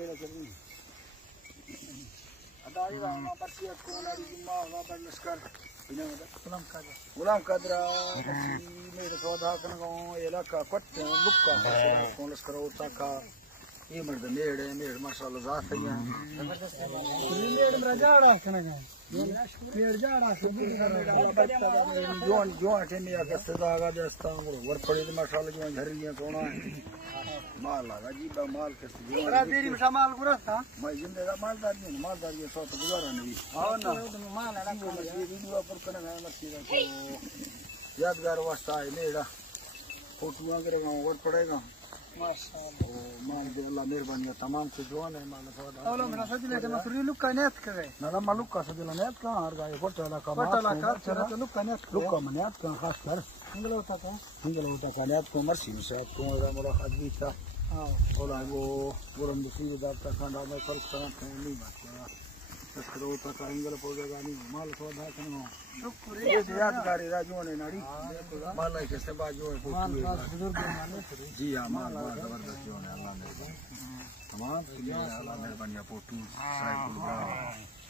بيلا كريم اداري ما برسي اكون على جمعه ما بنسكر غلام قادر میرے سودا کنو علاقہ کٹ لکا کونس کرو تاکا یہ مرد میڑ ماشاءاللہ ذات ہیں میڑ مرجاڑا کنگا میڑ جاڑا جوان جوان ٹھنی اگے صدا کا دستا ور پڑی ماشاءاللہ جوان جھریاں کونا مال لگا جی مال کے جوان تیری مشا مال گرتا میں زندہ مالدار نہیں مالدار یہ سو گزارا نہیں ہاں نا مال ہے یہ ویڈیو پر کنگا مچھی یادگار واسطہ ہے میڑا فوٹو کرے گا ور پڑے گا ماشاءاللہ مال دے اللہ مہربانی تمام سے جوان ہے مال سودا اولا میرا سجلے تے مسری لوکا نیت کرے نہ ملوکا سجلے نیت کا ہر گائے پٹلا کا چلا تو لوکا نیت لوکا نیت کا خاص کر ہنگلوتا کا نیت کو مرسی سے تو ملاقات بھی تھا ہاں اولا وہ پورن دسی دا کا کھانڈا میں فرق کرا نہیں بات تسکرو تا کا انگل پوجا گانی مال سودا کنو شکر ہے یادگاری راجو نے ناڑی مال کے سے باجو جی ہاں مال زبردست جو ہے اللہ نے تمام اللہ مہربانی پوٹو صاحب